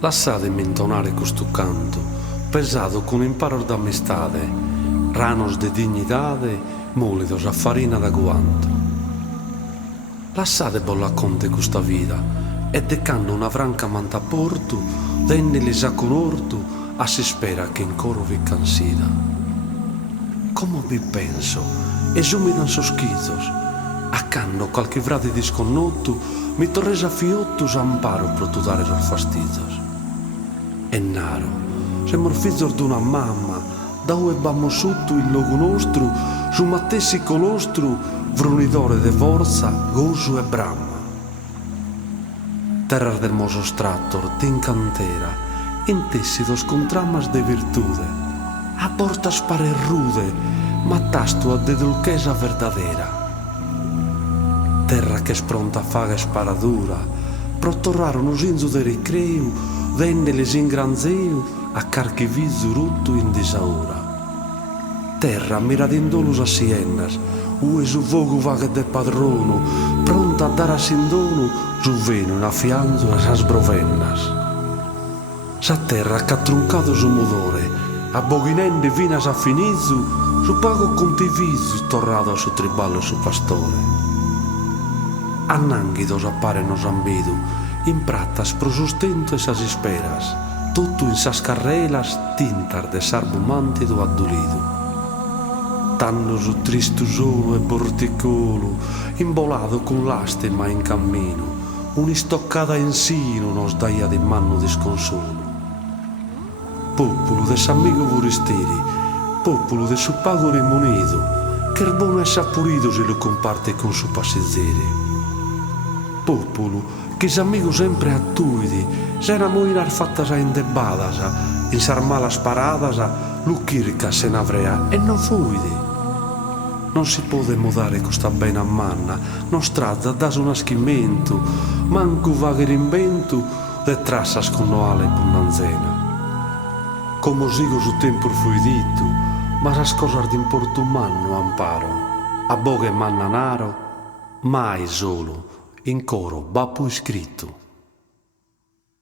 Lasciatemi intonare questo canto, pesado con imparo d'amistade, ranos de dignidade, molidos a farina da guanto. Lasciate bolla conte questa vita, e decando una franca manta portu, denneli con ortu, a si spera che in coro vi cansida. Come vi penso, esumidan soschizos, accanno qualche vrade disconnottu, mi torresa a fiottus amparo pro tu dare los fastizos. E naro, se morfizor d'una mamma, da ue bammo sotto il logo nostro, su mattessi colostru, vrunidore de forza, gozo e bramma. Terra del moso strattor, t'incantera, in tessidos con tramas de virtude, a portas pare rude, ma tasto a de dulchesa verdadera. Terra che spronta faga e sparadura, pro torrare un usinzo de ricreu, vendeles in granzeu a carchi vizu rutto in disaura. Terra miradindolus a siennas, ue su vogu vaga de padrono, pronta a dare a sindono, su veno in affianzo a sas brovennas. Sa terra che ha truncato su mudore, a boghinende vinas a finizu, su pago contivizu torrado a su triballo su pastore. Annanghidos appare nos ambidu, in pratas pro sustento e sas esperas, tutto in sas carrelas tintar de sarbu mantido addulidu. Tanno su tristu solo e borticolo, imbolado con lastima in cammino, un'istoccata in sino nos daia di manno disconsolo. Popolo de s'amigo voristeri, popolo de su pago rimunido, che buono e saporido se lo comparte con su passizzeri. Popolo che s'amigo sempre attuidi, se na moinar fattas a indebbadas, in sarmalas paradas, lucchirca se n'avrea e non fuidi. Non si può demodare questa bene a manna, non strazza da un aschimento, manco vaghe rinvento, de trassas con noale bunnanzena. Come sigo su tempo fuidito, ma sas cosas d'importo manno amparo, a boghe manna naro, mai solo, in coro va poi scritto.